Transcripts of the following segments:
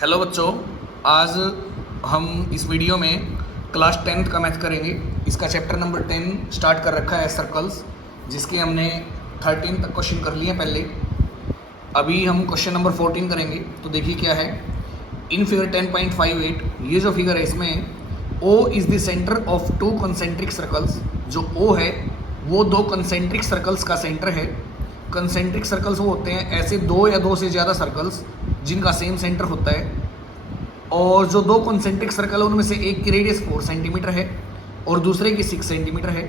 Hello बच्चों, आज हम इस वीडियो में क्लास 10th का मैथ करेंगे। इसका चैप्टर नंबर 10 स्टार्ट कर रखा है सर्कल्स, जिसके हमने 13 तक क्वेश्चन कर लिए पहले। अभी हम क्वेश्चन नंबर 14 करेंगे। तो देखिए क्या है इन फिगर 10.58। ये जो फिगर है इसमें O is the centre of two concentric circles. जो O है वो दो कंसेंट्रिक सर्कल्स का सेंटर है। कंसेंट्रिक सर्कल्स वो होते हैं ऐसे दो या दो से ज़्यादा सर्कल्स जिनका सेम सेंटर होता है। और जो दो कंसेंट्रिक सर्कल है उनमें से एक की रेडियस 4 सेंटीमीटर है और दूसरे की 6 सेंटीमीटर है।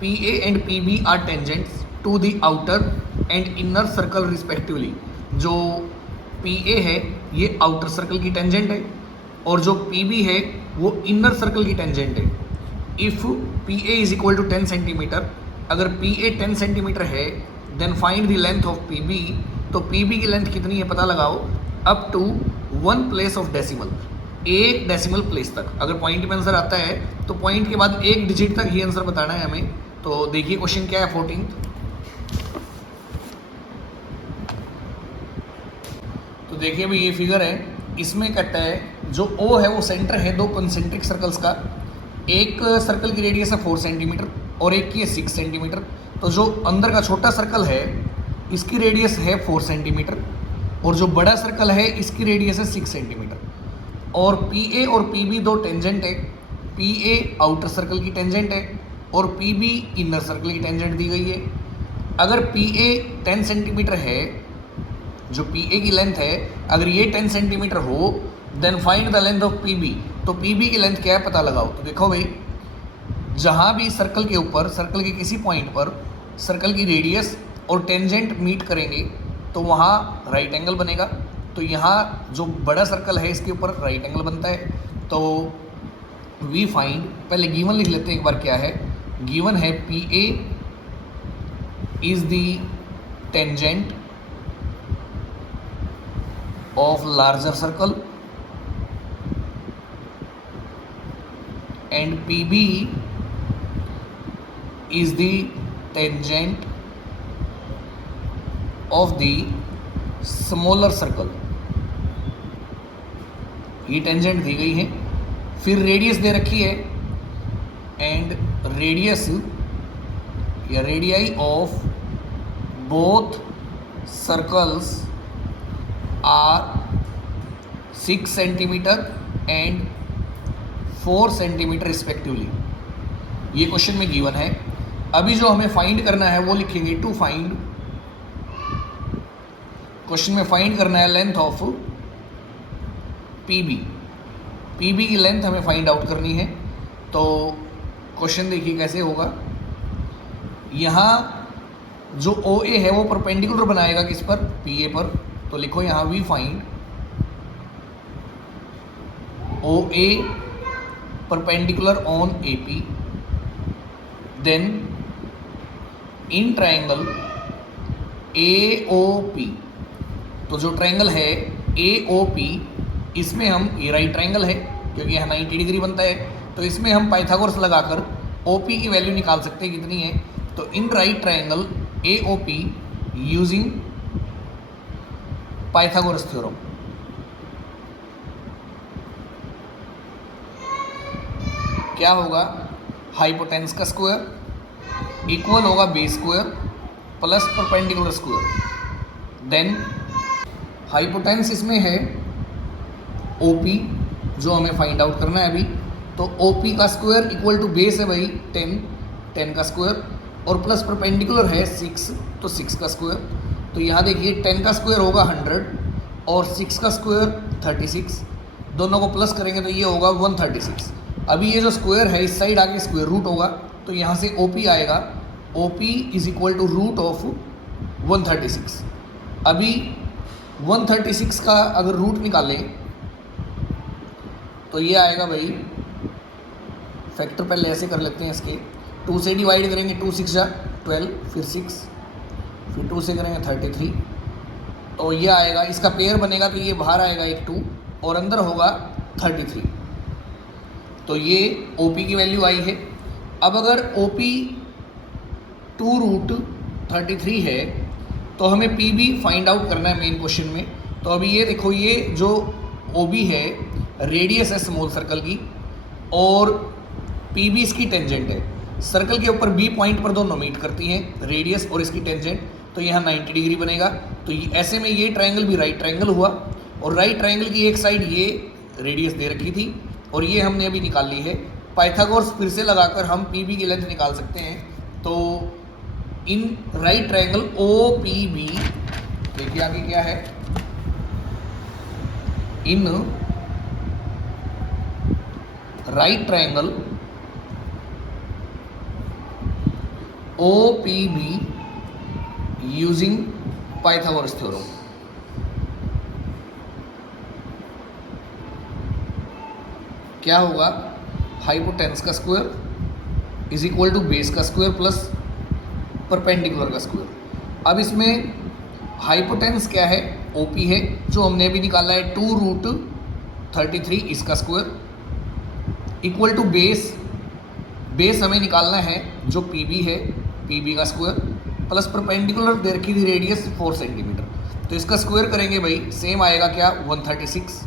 P A and P B are tangents to the outer and inner circle respectively. जो पी ए है ये आउटर सर्कल की टेंजेंट है और जो पी बी है वो इनर सर्कल की टेंजेंट है। If P A is equal to 10 centimetre, अगर पी ए 10 सेंटीमीटर है then find the length of P B. तो पी बी की लेंथ कितनी है पता लगाओ up to 1 place of decimal, एक डेसिमल प्लेस तक। अगर पॉइंट में आंसर आता है तो पॉइंट के बाद एक डिजिट तक ही आंसर बताना है हमें। तो देखिए क्वेश्चन क्या है 14। तो देखिए भाई ये फिगर है, इसमें कहता है जो O है वो सेंटर है दो कंसेंट्रिक सर्कल्स का। एक सर्कल की रेडियस है 4 सेंटीमीटर और एक की है 6 सेंटीमीटर। तो जो अंदर का छोटा सर्कल है इसकी रेडियस है 4 सेंटीमीटर और जो बड़ा सर्कल है इसकी रेडियस है 6 सेंटीमीटर। और पी ए और पी बी दो टेंजेंट है। पी ए आउटर सर्कल की टेंजेंट है और पी बी इनर सर्कल की टेंजेंट दी गई है। अगर पी ए 10 सेंटीमीटर है, जो पी ए की लेंथ है अगर ये 10 सेंटीमीटर हो then find the length of P B. तो पी बी की लेंथ क्या है पता लगाओ। तो देखो भाई जहाँ भी सर्कल के ऊपर, सर्कल के किसी पॉइंट पर सर्कल की रेडियस और टेंजेंट मीट करेंगे तो वहाँ राइट एंगल बनेगा। तो यहाँ जो बड़ा सर्कल है इसके ऊपर राइट एंगल बनता है। तो वी फाइंड, पहले गिवन लिख लेते हैं एक बार क्या है। गिवन है P A is the tangent of larger circle and P B is the tangent of the smaller circle. ये टेंजेंट दी गई है, फिर रेडियस दे रखी है एंड रेडियस या radii of both circles are 6 centimetre and 4 centimetre respectively. ये क्वेश्चन में गिवन है। अभी जो हमें फाइंड करना है वो लिखेंगे टू फाइंड। क्वेश्चन में फाइंड करना है length of P B. P B की लेंथ हमें फाइंड आउट करनी है। तो क्वेश्चन देखिए कैसे होगा। यहाँ जो ओ ए है वो परपेंडिकुलर बनाएगा किस पर, पी ए पर। तो लिखो यहाँ we find O A perpendicular on A P, then in triangle A O P. तो जो ट्रायंगल है ए ओ पी इसमें हम, ये राइट ट्रायंगल है क्योंकि यहाँ 90 डिग्री बनता है, तो इसमें हम पाइथागोरस लगाकर ओ पी की वैल्यू निकाल सकते हैं कितनी है। तो in right triangle A O P using Pythagoras theorem. क्या होगा, हाइपोटेन्स का स्क्वायर इक्वल होगा base square plus perpendicular square. Then hypotenuse इसमें है OP जो हमें फाइंड आउट करना है अभी। तो OP का स्क्वायर इक्वल टू बेस है भाई 10 का स्क्वायर और प्लस परपेंडिकुलर है 6, तो 6 का स्क्वायर। तो यहाँ देखिए 10 का स्क्वायर होगा 100 और 6 का स्क्वायर 36। दोनों को प्लस करेंगे तो ये होगा 136। अभी ये जो स्क्वायर है इस साइड आके स्क्वायर रूट होगा, तो यहाँ से OP आएगा। OP is equal to root of 136। अभी 136 का अगर रूट निकालें तो ये आएगा भाई, फैक्टर पहले ऐसे कर लेते हैं इसके। 2 से डिवाइड करेंगे 2 6 जा 12, फिर 6, फिर 2 से करेंगे 33। तो ये आएगा, इसका पेयर बनेगा तो ये बाहर आएगा एक 2 और अंदर होगा 33। तो ये OP की वैल्यू आई है। अब अगर OP 2 रूट 33 है तो हमें PB फाइंड आउट करना है मेन क्वेश्चन में। तो अभी ये देखो, ये जो ओ बी है, रेडियस है स्मॉल सर्कल की, और पी बी इसकी टेंजेंट है। सर्कल के ऊपर बी पॉइंट पर दोनों मीट करती हैं, रेडियस और इसकी टेंजेंट, तो यहाँ 90 डिग्री बनेगा। तो ऐसे में ये ट्रायंगल भी राइट ट्रायंगल हुआ, और राइट ट्रायंगल की एक साइड ये रेडियस दे रखी थी और ये हमने अभी निकाल ली है। पाइथागोरस फिर से लगाकर हम पी बी की लेंथ निकाल सकते हैं। तो in right triangle O P B, देखिए आगे क्या है, in right triangle O P B using Pythagoras theorem, क्या होगा, हाइपोटेनस का square is equal to base का स्क्वायर प्लस परपेंडिकुलर का स्क्वायर। अब इसमें हाइपोटेनस क्या है, ओपी है, जो हमने अभी निकाला है 2√33 इसका square, equal to base, base हमें निकालना है जो पीबी है, पीबी का स्क्वायर प्लस परपेंडिकुलर दे रखी थी रेडियस 4 सेंटीमीटर। तो इसका स्क्वायर करेंगे भाई, सेम आएगा क्या, 136,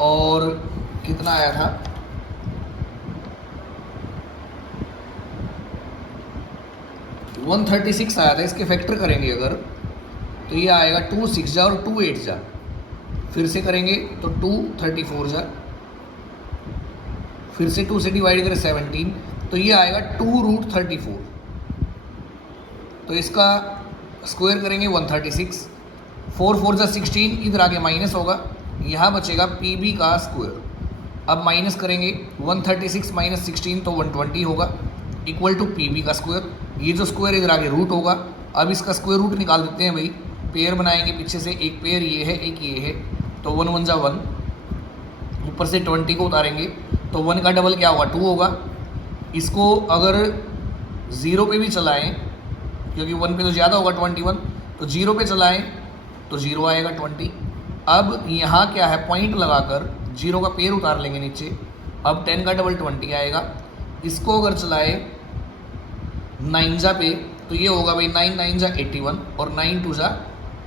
और कितना आया था, 136 आया था। इसके फैक्टर करेंगे अगर, तो ये आएगा 2 6 जा और 2 8 जा, फिर से करेंगे तो 2 34 जा, फिर से 2 से डिवाइड करें 17, तो ये आएगा 2√34। तो इसका स्क्वायर करेंगे 136, 4 4 जा 16, इधर आगे माइनस होगा, यहाँ बचेगा पी बी का स्क्वायर। अब माइनस करेंगे 136 माइनस 16 तो 120 होगा, इक्वल टू पी बी का स्क्वायर, ये जो स्क्वायर इधर आगे रूट होगा। अब इसका स्क्वायर रूट निकाल देते हैं भाई, पेयर बनाएंगे पीछे से, एक पेयर ये है एक ये है, तो 1 1 जा 1, ऊपर से 20 को उतारेंगे तो 1 का डबल क्या होगा, 2 होगा। इसको अगर 0 पे भी चलाएं, क्योंकि 1 पे तो ज़्यादा होगा 21, तो 0 पे चलाएं तो 0 आएगा 20। अब यहाँ क्या है, पॉइंट लगाकर 0 का पेयर उतार लेंगे नीचे, अब 10 का डबल 20 आएगा। इसको अगर चलाए 9 जा पे, तो ये होगा भाई 9 9 जा 81 और 9 2 जा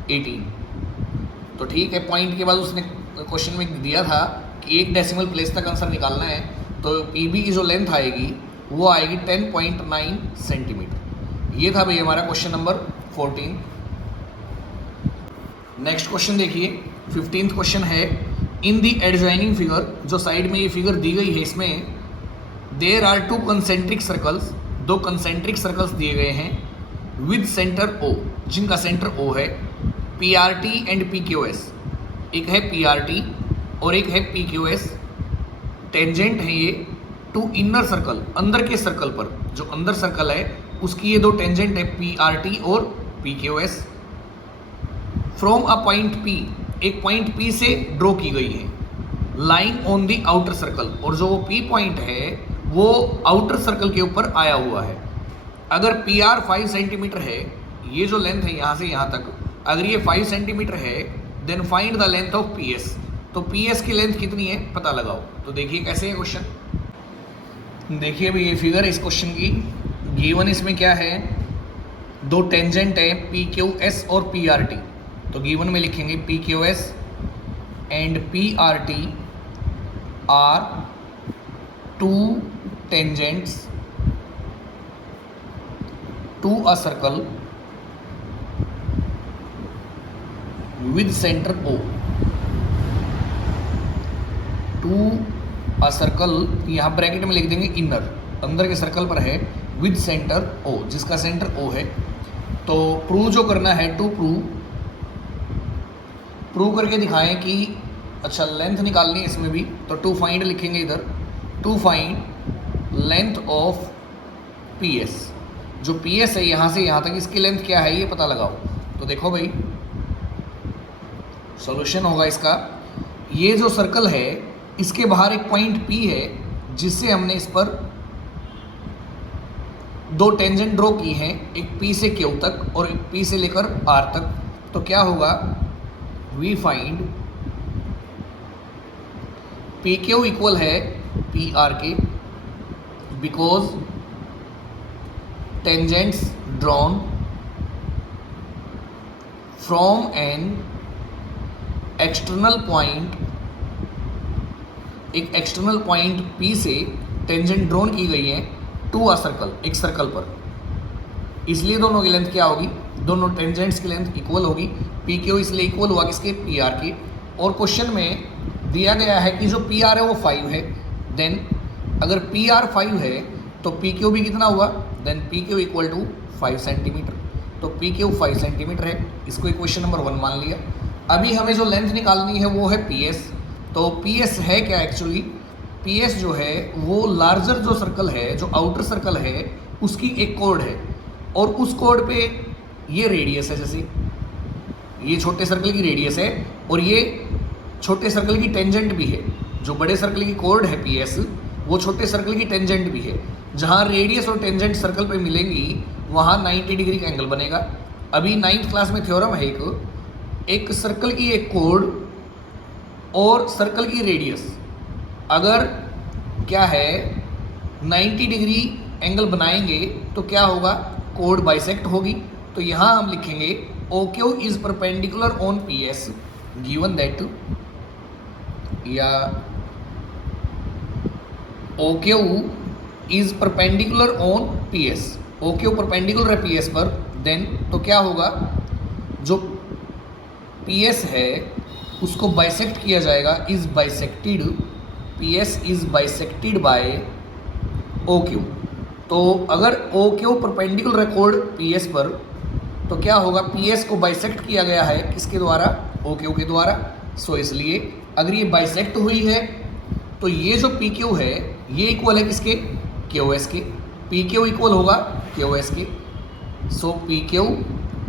18। तो ठीक है, पॉइंट के बाद उसने क्वेश्चन में दिया था कि एक डेसिमल प्लेस तक आंसर निकालना है, तो पी बी की जो लेंथ आएगी वो आएगी 10.9 सेंटीमीटर। ये था भाई हमारा क्वेश्चन नंबर 14। नेक्स्ट क्वेश्चन देखिए, 15th क्वेश्चन है, इन दी एडजॉइनिंग फिगर, जो साइड में ये फिगर दी गई है इसमें, there are 2 concentric circles, 2 concentric circles दिए गए हैं विद सेंटर ओ, जिनका सेंटर ओ है, P R T and P Q S, एक है पी आर टी और एक है पी क्यू एस। टेंजेंट है ये टू इनर सर्कल, अंदर के सर्कल पर, जो अंदर सर्कल है उसकी ये 2 टेंजेंट है, पी आर टी और P Q S. From a point P, एक पॉइंट पी से ड्रॉ की गई है, line on the outer circle, और जो वो पी पॉइंट है वो आउटर सर्कल के ऊपर आया हुआ है। अगर पी आर 5 सेंटीमीटर है, ये जो लेंथ है यहाँ से यहाँ तक, अगर ये 5 सेंटीमीटर है, then find the length of P S. तो पी एस की लेंथ कितनी है पता लगाओ। तो देखिए कैसे है क्वेश्चन, देखिए भाई ये फिगर है इस क्वेश्चन की, गिवन इसमें क्या है, 2 टेंजेंट है पी क्यू एस और पी आर टी। तो गिवन में लिखेंगे P Q S and P R T R 2 tangents to a circle with center O, to a circle, यहाँ ब्रैकेट में लिख देंगे इनर, अंदर के सर्कल पर है, विद सेंटर O, जिसका सेंटर O है। तो प्रूव जो करना है, टू प्रूव करके दिखाएं कि अच्छा लेंथ निकालनी है इसमें भी, तो टू फाइंड लिखेंगे इधर, to find length of P S. जो पी एस है यहाँ से यहाँ तक, इसकी लेंथ क्या है ये पता लगाओ। तो देखो भाई सॉल्यूशन होगा इसका, ये जो सर्कल है इसके बाहर एक पॉइंट पी है, जिससे हमने इस पर 2 टेंजेंट ड्रॉ की हैं, एक पी से क्यू तक और एक पी से लेकर आर तक। तो क्या होगा, we find P Q equal है पी आर के, because tangents drawn from an external point, एक एक्सटर्नल पॉइंट P से टेंजेंट ड्रॉन की गई है टू अ सर्कल, एक सर्कल पर, इसलिए दोनों की लेंथ क्या होगी, दोनों टेंजेंट्स की लेंथ इक्वल होगी। PQ इसलिए इक्वल हुआ किसके, PR के। और क्वेश्चन में दिया गया है कि जो PR है वो 5 है, देन अगर PR 5 है तो PQ भी कितना हुआ, then PQ equal to 5 centimetre. तो PQ 5 सेंटीमीटर है, इसको इक्वेशन नंबर 1 मान लिया। अभी हमें जो लेंथ निकालनी है वो है PS। तो PS है क्या एक्चुअली, PS जो है वो लार्जर जो सर्कल है, जो आउटर सर्कल है उसकी एक कोड है, और उस कोड पे ये रेडियस है, जैसे ये छोटे सर्कल की रेडियस है और ये छोटे सर्कल की टेंजेंट भी है। जो बड़े सर्कल की कोड है PS, वो छोटे सर्कल की टेंजेंट भी है। जहाँ रेडियस और टेंजेंट सर्कल पे मिलेंगी वहाँ 90 डिग्री का एंगल बनेगा। अभी 9th क्लास में थ्योरम है एक सर्कल की एक कोड और सर्कल की रेडियस अगर क्या है 90 डिग्री एंगल बनाएंगे तो क्या होगा, कोड बाइसेक्ट होगी। तो यहाँ हम लिखेंगे OQ is perpendicular on PS given that, या OQ is perpendicular on PS, OQ perpendicular है PS पर, देन तो क्या होगा, जो PS है उसको बाइसेक्ट किया जाएगा, is bisected, PS is bisected by OQ। तो अगर OQ परपेंडिकुलर रिकॉर्ड PS पर तो क्या होगा, PS को बाइसेक्ट किया गया है किसके द्वारा, OQ के द्वारा। सो इसलिए अगर ये बाइसेक्ट हुई है तो ये जो PQ है ये इक्वल है किसके, QS के। PQ इक्वल होगा QS के। So PQ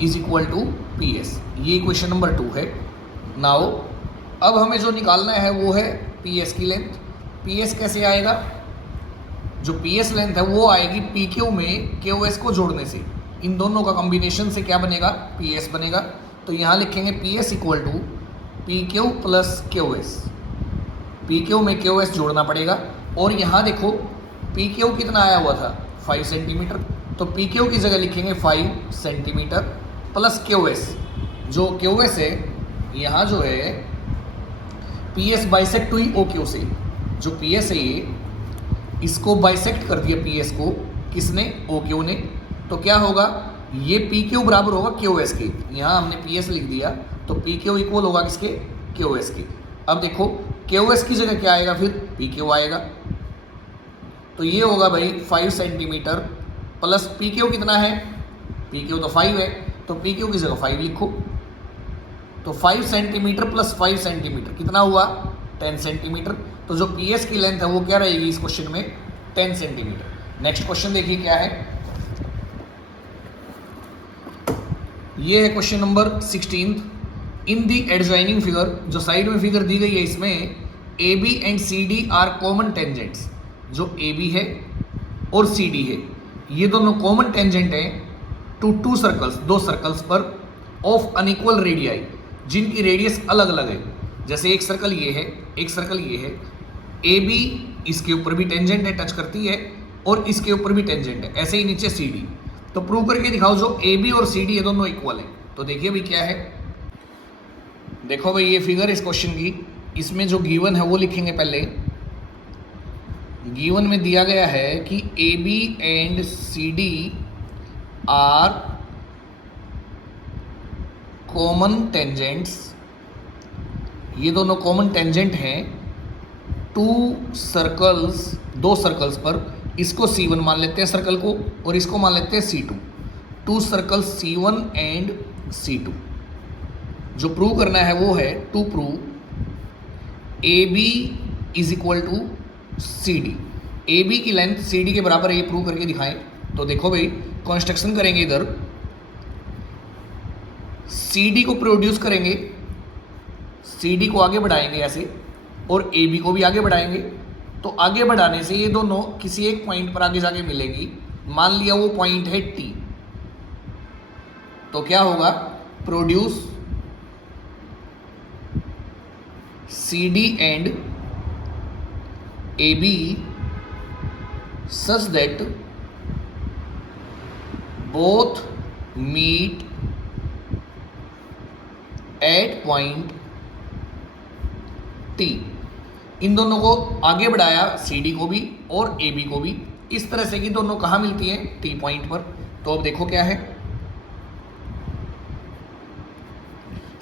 is equal to PS। ये क्वेश्चन नंबर 2 है। नाउ अब हमें जो निकालना है वो है PS की लेंथ। PS कैसे आएगा, जो PS लेंथ है वो आएगी PQ में QS को जोड़ने से, इन दोनों का कॉम्बिनेशन से क्या बनेगा, PS बनेगा। तो यहाँ लिखेंगे PS equal to PQ plus QS, PQ में QS जोड़ना पड़ेगा। और यहाँ देखो PQ कितना आया हुआ था, 5 सेंटीमीटर, तो PQ की जगह लिखेंगे 5 सेंटीमीटर प्लस QS, जो QS है यहाँ जो है PS बाइसेक्ट हुई OQ से, जो PS है ये इसको बाइसेक्ट कर दिया PS को, किसने, OQ ने। तो क्या होगा, ये PQ बराबर होगा QS के, यहाँ हमने PS लिख दिया तो PQ इक्वल होगा किसके, QS के। अब देखो QS की जगह क्या आएगा, फिर PQ आएगा। तो ये होगा भाई 5 सेंटीमीटर प्लस PQ कितना है, PQ तो 5 है, तो PQ की जगह 5 लिखो। तो 5 सेंटीमीटर प्लस 5 सेंटीमीटर कितना हुआ, 10 सेंटीमीटर। तो जो PS की लेंथ है वो क्या रहेगी इस क्वेश्चन में, 10 सेंटीमीटर। नेक्स्ट क्वेश्चन देखिए क्या है, ये है question number 16। In the adjoining figure, जो साइड में फिगर दी गई है इसमें AB and CD are common tangents, जो AB है और CD है ये दोनों कॉमन टेंजेंट हैं टू टू सर्कल्स, दो सर्कल्स पर, ऑफ अनइक्वल रेडियाई, जिनकी रेडियस अलग अलग है। जैसे एक सर्कल ये है, एक सर्कल ये है, AB इसके ऊपर भी टेंजेंट है, टच करती है, और इसके ऊपर भी टेंजेंट है, ऐसे ही नीचे CD। तो प्रूव करके दिखाओ जो AB और CD ये दोनों इक्वल है। तो देखिए भाई क्या है, देखो भाई ये फिगर इस क्वेश्चन की, इसमें जो गिवन है वो लिखेंगे पहले। गिवन में दिया गया है कि AB and CD are common tangents, ये दोनों कॉमन टेंजेंट हैं टू सर्कल्स, दो सर्कल्स पर। इसको C1 मान लेते हैं सर्कल को, और इसको मान लेते हैं C2, to circles C1 and C2। जो प्रूव करना है वो है to prove AB is equal to CD, AB की लेंथ CD के बराबर है, ये प्रूव करके दिखाएं। तो देखो भाई कंस्ट्रक्शन करेंगे, इधर CD को प्रोड्यूस करेंगे, CD को आगे बढ़ाएंगे ऐसे, और AB को भी आगे बढ़ाएंगे। तो आगे बढ़ाने से ये दोनों किसी एक पॉइंट पर आगे जाके मिलेंगी, मान लिया वो पॉइंट है T। तो क्या होगा, produce CD and AB such that both meet at point T, इन दोनों को आगे बढ़ाया सी डी को भी और ए बी को भी, इस तरह से कि दोनों कहाँ मिलती हैं, टी पॉइंट पर। तो अब देखो क्या है,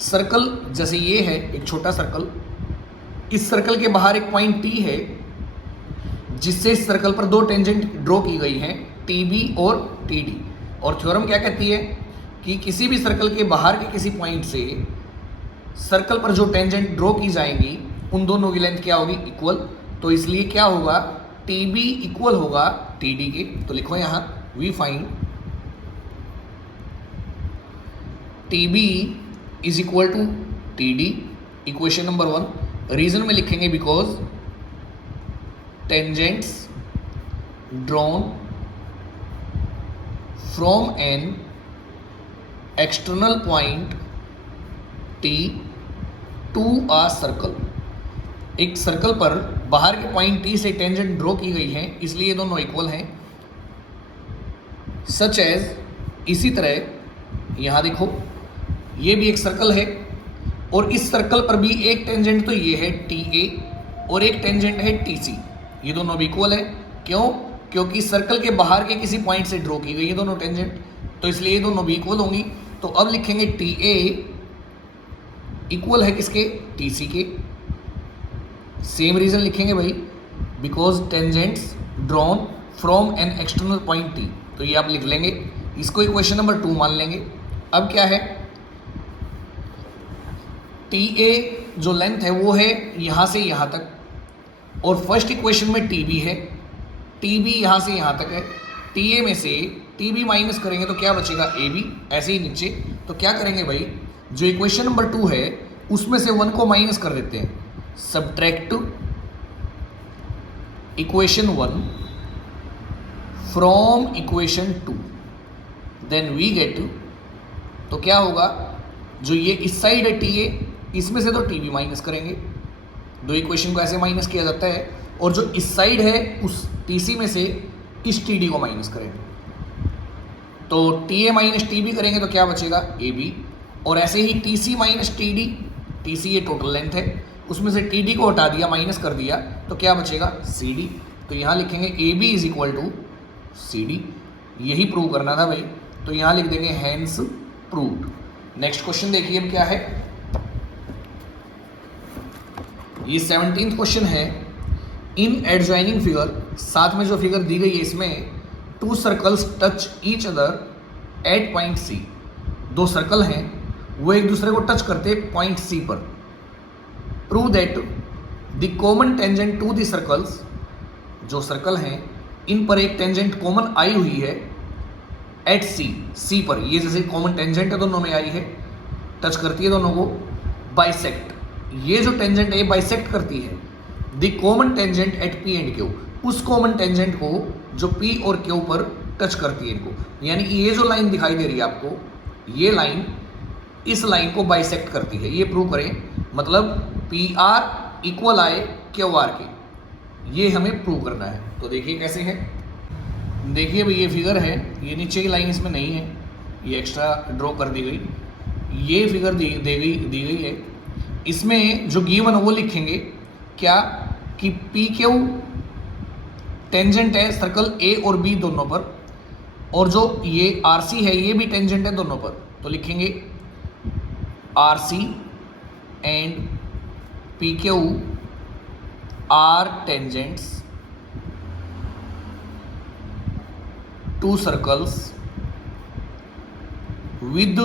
सर्कल जैसे ये है एक छोटा सर्कल, इस सर्कल के बाहर एक पॉइंट टी है जिससे इस सर्कल पर दो टेंजेंट ड्रॉ की गई हैं, टी बी और टी डी। और थ्योरम क्या कहती है कि किसी भी सर्कल के बाहर के किसी पॉइंट से सर्कल पर जो टेंजेंट ड्रॉ की जाएंगी उन दोनों की लेंथ क्या होगी, इक्वल। तो इसलिए क्या होगा, टी बी इक्वल होगा टी डी के। तो लिखो यहाँ we find T B is equal to T D, equation number 1। Reason में लिखेंगे because tangents drawn from an external point T to a circle, एक सर्कल पर बाहर के पॉइंट टी से टेंजेंट ड्रॉ की गई है, इसलिए दोनों इक्वल हैं। सच एज, इसी तरह यहाँ देखो ये भी एक सर्कल है और इस सर्कल पर भी एक टेंजेंट तो ये है टी ए और एक टेंजेंट है टी सी, ये दोनों भी इक्वल है। क्यों, क्योंकि सर्कल के बाहर के किसी पॉइंट से ड्रॉ की गई है दोनों टेंजेंट, तो इसलिए ये दोनों भी इक्वल होंगी। तो अब लिखेंगे टी ए इक्वल है किसके, टी सी के। सेम रीजन लिखेंगे भाई, because tangents drawn from an external point T, तो ये आप लिख लेंगे, इसको इक्वेशन नंबर 2 मान लेंगे। अब क्या है, टी ए जो लेंथ है वो है यहाँ से यहाँ तक, और फर्स्ट इक्वेशन में टी बी है, टी बी यहाँ से यहाँ तक है। टी ए में से टी बी माइनस करेंगे तो क्या बचेगा, ए बी, ऐसे ही नीचे। तो क्या करेंगे भाई, जो इक्वेशन नंबर 2 है उसमें से 1 को माइनस कर देते हैं, subtract equation 1 from equation 2, then we get, तो क्या होगा, जो ये इस साइड है टी ए, इसमें से तो टी बी माइनस करेंगे, दो इक्वेशन को ऐसे माइनस किया जाता है, और जो इस साइड है उस टी सी में से इस टी डी को माइनस करेंगे, तो T A minus T B करेंगे तो क्या बचेगा, ए बी। और ऐसे ही T C minus T D, T C ये टोटल लेंथ है, उसमें से टी डी को हटा दिया, माइनस कर दिया, तो क्या बचेगा, सी डी। तो यहाँ लिखेंगे A B is equal to C D, यही प्रूव करना था भाई, तो यहाँ लिख देंगे हैंस प्रूव्ड। नेक्स्ट क्वेश्चन देखिए अब क्या है, ये 17th क्वेश्चन है। इन एडजॉइनिंग फिगर, साथ में जो फिगर दी गई है इसमें 2 circles touch each other at point C, 2 circle हैं वो एक दूसरे को टच करते पॉइंट सी पर। Prove that the common tangent to the circles, जो सर्कल हैं इन पर एक टेंजेंट कॉमन आई हुई है एट सी, सी पर, ये जैसे कॉमन टेंजेंट है दोनों में आई है, टच करती है दोनों को, बाइसेक्ट, ये जो टेंजेंट है ये बाइसेक्ट करती है the common tangent at P and Q, उस कॉमन टेंजेंट को जो पी और क्यू पर टच करती है इनको। यानी कि ये जो लाइन दिखाई दे रही है आपको, ये लाइन इस लाइन को बाइसेक्ट करती है, ये प्रूव करें, मतलब पी आर इक्वल आए क्यू आर के, ये हमें प्रूव करना है। तो देखिए कैसे है, देखिए भाई ये फिगर है, ये नीचे की लाइन इसमें नहीं है, ये एक्स्ट्रा ड्रॉ कर दी गई, ये फिगर दी गई है, इसमें जो गिवन है वो लिखेंगे क्या, कि पी क्यू टेंजेंट है सर्कल ए और बी दोनों पर, और जो ये आर सी है ये भी टेंजेंट है दोनों पर, तो लिखेंगे R C and P Q are tangents to circles with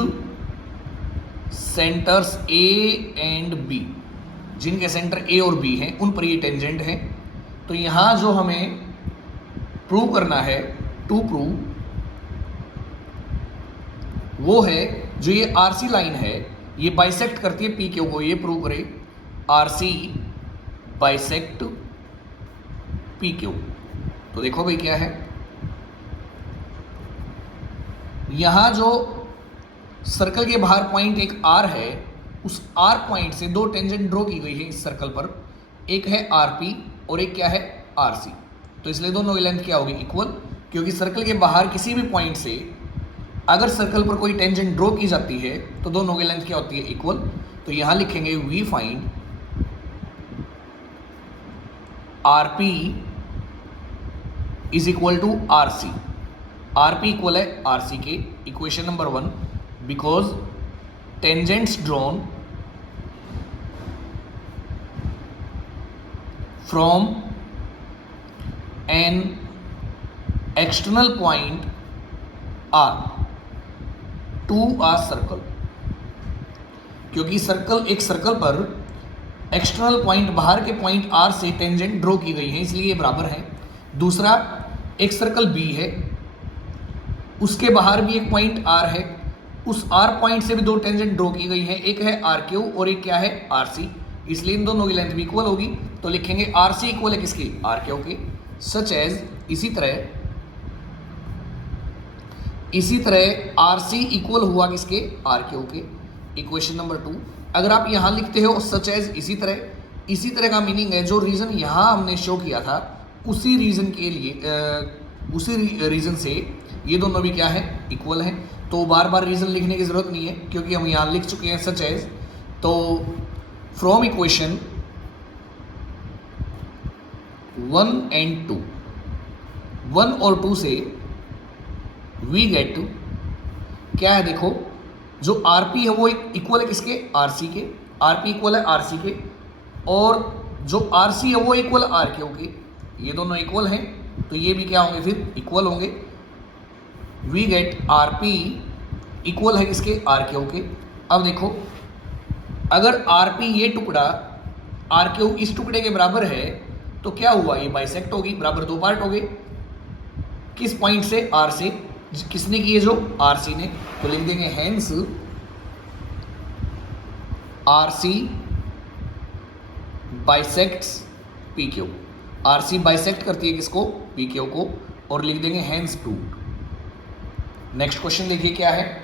centres A and B, जिनके सेंटर ए और बी हैं उन पर ये टेंजेंट है। तो यहाँ जो हमें प्रूव करना है, टू प्रूव, वो है जो ये आर सी लाइन है ये बाइसेक्ट करती है पी क्यू को, ये प्रूव करे R C bisect P Q. तो देखो भाई क्या है, यहाँ जो सर्कल के बाहर पॉइंट एक आर है, उस आर पॉइंट से 2 टेंजेंट ड्रॉ की गई है इस सर्कल पर, एक है आर पी और एक क्या है आर सी। तो इसलिए दोनों की लेंथ क्या होगी, इक्वल, क्योंकि सर्कल के बाहर किसी भी पॉइंट से अगर सर्कल पर कोई टेंजेंट ड्रॉ की जाती है तो दोनों की लेंथ क्या होती है, इक्वल। तो यहाँ लिखेंगे we find R P is equal to R C, R P equal है आर सी के, equation number 1, because tangents drawn from an external point R to a circle, क्योंकि सर्कल, एक सर्कल पर एक्सटर्नल पॉइंट, बाहर के point R से tangent draw की गई है, इसलिए ये बराबर है। दूसरा, एक सर्कल बी है, उसके बाहर भी एक पॉइंट आर है, उस आर पॉइंट से भी दो टेंजेंट ड्रॉ की गई है, एक है आर क्यू और एक क्या है आर सी, इसलिए इन दोनों की लेंथ भी इक्वल होगी। तो लिखेंगे आर सी इक्वल है किसकी, आर क्यू के। सच एज, इसी तरह आर सी इक्वल हुआ किसके, आर क्यू के, इक्वेशन नंबर 2। अगर आप यहाँ लिखते हो सच एज इसी तरह का मीनिंग है जो रीजन यहाँ हमने शो किया था उसी रीजन के लिए उसी रीजन से ये दोनों भी क्या है, इक्वल हैं। तो बार बार रीजन लिखने की जरूरत नहीं है क्योंकि हम यहाँ लिख चुके हैं सच एज। तो फ्रॉम इक्वेशन 1 एंड 2, 1 और 2 से वी गेट क्या है, देखो जो आर पी है वो इक्वल है किसके, आर सी के, आर पी इक्वल है आर सी के, और जो आर सी है वो इक्वल आर क्यू के, ये दोनों इक्वल हैं तो ये भी क्या होंगे, फिर इक्वल होंगे। We get R P equal है किसके, आर क्यू के। अब देखो अगर आर पी ये टुकड़ा आर क्यू इस टुकड़े के बराबर है तो क्या हुआ, ये बाइसेक्ट होगी, बराबर दो पार्ट हो गए। किस पॉइंट से, आर से, किसने किए, जो आर सी ने। तो लिख देंगे hence R C bisects P Q, R C bisect करती है किसको, पी क्यू को, और लिख देंगे हेंस प्रूव्ड। नेक्स्ट क्वेश्चन देखिए क्या है,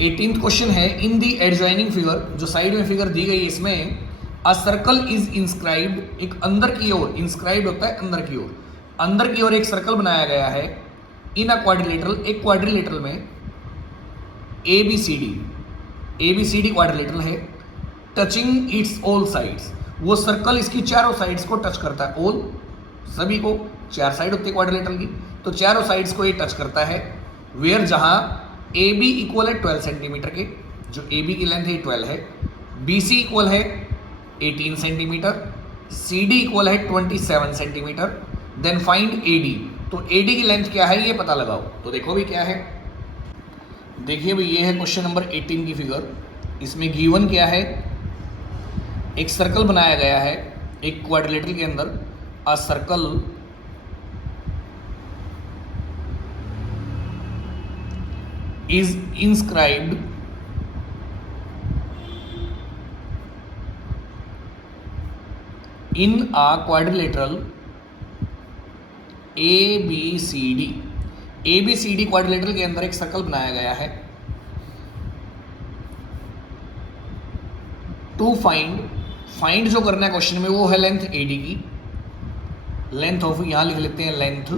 18th क्वेश्चन है, इन दी एडजॉइनिंग फिगर, जो साइड में फिगर दी गई है इसमें, अ सर्कल इज इंस्क्राइब्ड, एक अंदर की ओर, इंस्क्राइब्ड होता है अंदर की ओर, अंदर की ओर एक सर्कल बनाया गया है इन अ क्वाड्रिलेटरल, एक क्वाड्रिलेटरल में A B C D quadrilateral है, टचिंग इट्स ऑल साइड्स, वो सर्कल इसकी चारों साइड्स को टच करता है, ऑल सभी को, चार साइड होती है क्वाड्रिलेटरल की, तो चारों साइड्स को ये टच करता है। वेयर, जहां ए बी इक्वल है 12 सेंटीमीटर के, जो ए बी की लेंथ है 12 है, बी सी इक्वल है 18 सेंटीमीटर, सी डी इक्वल है 27 centimetre, then find A D. तो ए डी की लेंथ क्या है ये पता लगाओ। तो देखो भी क्या है, देखिए भाई ये है क्वेश्चन नंबर 18 की फिगर। इसमें गिवन क्या है, एक सर्कल बनाया गया है एक क्वाड्रिलेटरल के अंदर, a circle is inscribed in a quadrilateral ABCD, ABCD quadrilateral के अंदर एक सर्कल बनाया गया है। टू फाइंड जो करना है क्वेश्चन में वो है लेंथ AD की, लेंथ ऑफ, यहां लिख लेते हैं लेंथ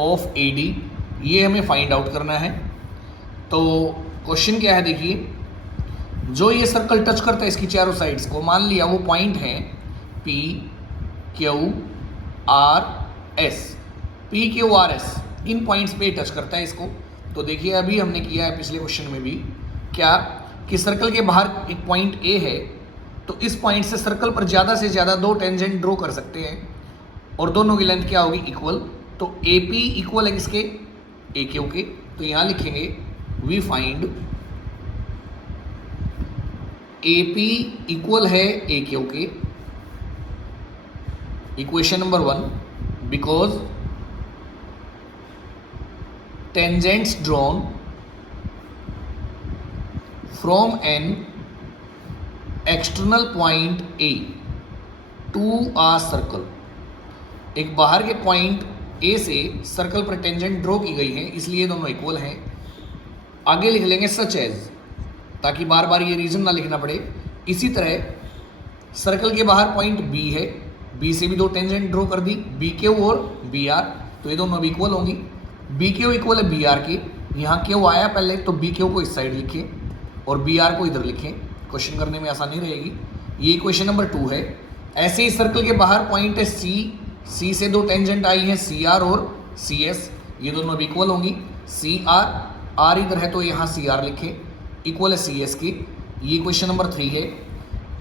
ऑफ AD, ये हमें फाइंड आउट करना है। तो क्वेश्चन क्या है देखिए, जो ये सर्कल टच करता है इसकी चारों साइड्स को, मान लिया वो पॉइंट है P Q R S, P Q R S, इन पॉइंट्स पे टच करता है इसको। तो देखिए अभी हमने किया है पिछले क्वेश्चन में भी क्या, कि सर्कल के बाहर एक पॉइंट A है, तो इस पॉइंट से सर्कल पर ज़्यादा से ज़्यादा दो टेंजेंट ड्रॉ कर सकते हैं और दोनों की लेंथ क्या होगी, इक्वल। तो ए पी इक्वल है किसके, ए क्यू के। तो यहाँ लिखेंगे we find A P equal है ए क्यू के, equation number 1, because tangents drawn from an external point A to a circle, एक बाहर के पॉइंट ए से सर्कल पर टेंजेंट ड्रॉ की गई है, इसलिए दोनों इक्वल हैं। आगे लिख लेंगे सच एज, ताकि बार बार ये रीजन ना लिखना पड़े। इसी तरह सर्कल के बाहर पॉइंट बी है, बी से भी दो टेंजेंट ड्रॉ कर दी, बी क्यू और बी आर, तो ये दोनों भी इक्वल होंगी। बी क्यू इक्वल है बी आर के, यहाँ क्यू आया पहले तो बी क्यू को इस साइड लिखें और बी आर को इधर लिखें। क्वेश्चन करने में आसानी रहेगी। ये इक्वेशन नंबर 2 है। ऐसे ही सर्कल के बाहर पॉइंट है सी से दो टेंजेंट आई हैं CR और CS, ये दोनों भी इक्वल होंगी। R इधर है तो यहाँ CR लिखे, इक्वल है CS की। ये इक्वेशन नंबर 3 है।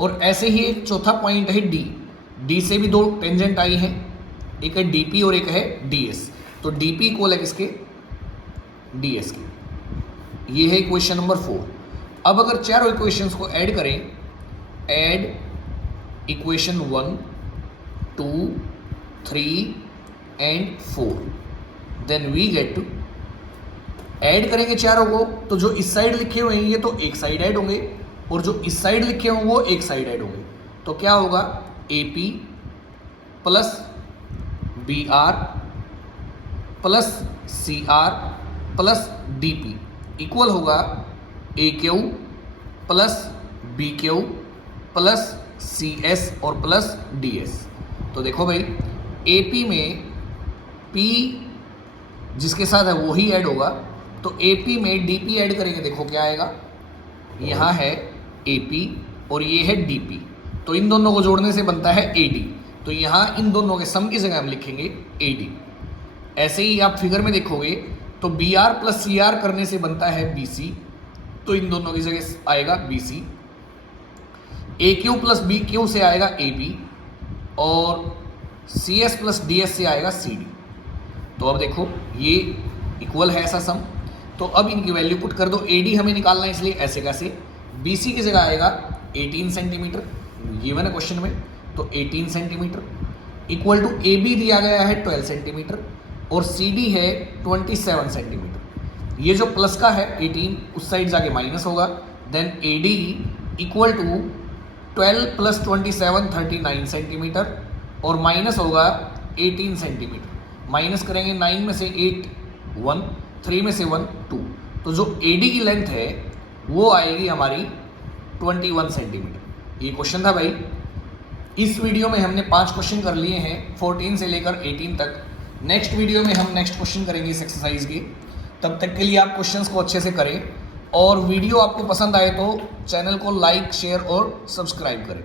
और ऐसे ही एक चौथा पॉइंट है D से भी दो टेंजेंट आई हैं, एक है DP और एक है DS, तो DP इक्वल है किसके, DS के। ये है इक्वेशन नंबर 4। अब अगर चारों इक्वेशंस को ऐड करें, add equation 1, 2, 3 and 4, then we get two, add करेंगे चारों को तो जो इस साइड लिखे हुए हैं ये तो एक साइड ऐड होंगे और जो इस साइड लिखे होंगे वो एक साइड ऐड होंगे। तो क्या होगा, AP plus BR plus CR plus DP equal होगा AQ plus BQ plus CS और प्लस DS। तो देखो भाई, AP में P जिसके साथ है वो ही ऐड होगा, तो AP में DP ऐड करेंगे, देखो क्या आएगा, यहाँ है AP और ये है DP, तो इन दोनों को जोड़ने से बनता है AD, तो यहाँ इन दोनों के सम की जगह हम लिखेंगे AD। ऐसे ही आप फिगर में देखोगे तो BR प्लस CR करने से बनता है BC, तो इन दोनों की जगह आएगा BC। AQ प्लस BQ से आएगा AB और CS प्लस DS से आएगा CD। तो अब देखो ये इक्वल है ऐसा सम, तो अब इनकी वैल्यू पुट कर दो। AD हमें निकालना है इसलिए ऐसे कैसे, BC की जगह आएगा 18 सेंटीमीटर, ये मैंने क्वेश्चन में, तो 18 सेंटीमीटर इक्वल टू AB दिया गया है 12 सेंटीमीटर और CD है 27 सेंटीमीटर। ये जो प्लस का है 18 उस साइड जाके माइनस होगा, then AD equal to 12 plus 27 39 centimetre और माइनस होगा 18 सेंटीमीटर। माइनस करेंगे 9 में से 8 1, 3 में से 1 2, तो जो AD की लेंथ है वो आएगी हमारी 21 सेंटीमीटर। ये क्वेश्चन था भाई। इस वीडियो में हमने 5 क्वेश्चन कर लिए हैं 14 से लेकर 18 तक। नेक्स्ट वीडियो में हम नेक्स्ट क्वेश्चन करेंगे इस एक्सरसाइज के। तब तक के लिए आप क्वेश्चंस को अच्छे से करें और वीडियो आपको पसंद आए तो चैनल को लाइक शेयर और सब्सक्राइब करें।